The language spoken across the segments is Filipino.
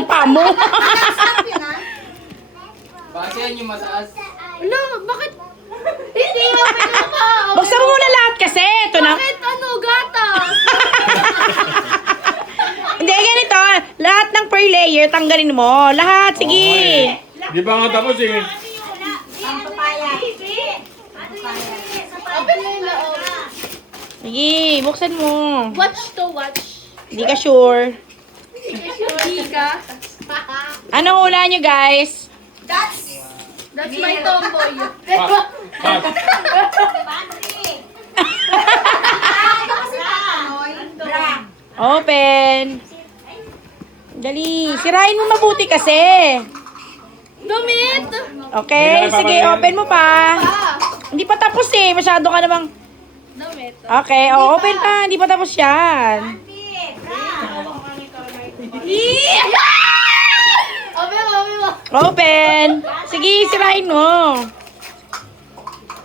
ng paa mo. Baka yan yung mataas. Ano? Bakit? Hindi mo pinaka. Buksan mo muna lahat kasi. Ito na. Bakit ano? Gatas? Hindi, ganito. Lahat ng per layer, tanggalin mo. Lahat, sige. Di ba nga tapos eh? Open mo yung loob. Sige, buksan mo. Watch to watch. Hindi ka sure. Hindi ka. Anong hula nyo, guys? That's my tomboy. Pat. Open. Dali. Sirain mo mabuti kasi. Dumit! Okay, sige, open mo pa. Hindi pa tapos eh. Masyado ka namang... Dumit. Okay, open pa. Hindi pa tapos yan. Open mo, open mo. Open. Sige, sirain mo.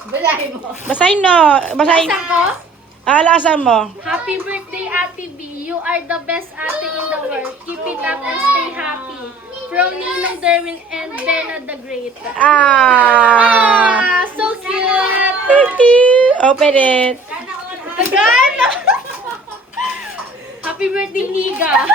Balahin mo. Basahin mo. Basahin. Saan ko? Alasan mo. Happy birthday, Ate B. You are the best ate in the world. Keep it up and stay happy. From Ninong Derwin and Bernard the Great. Ah. So cute! Thank you. Open it. Tagal! Happy birthday, Niga!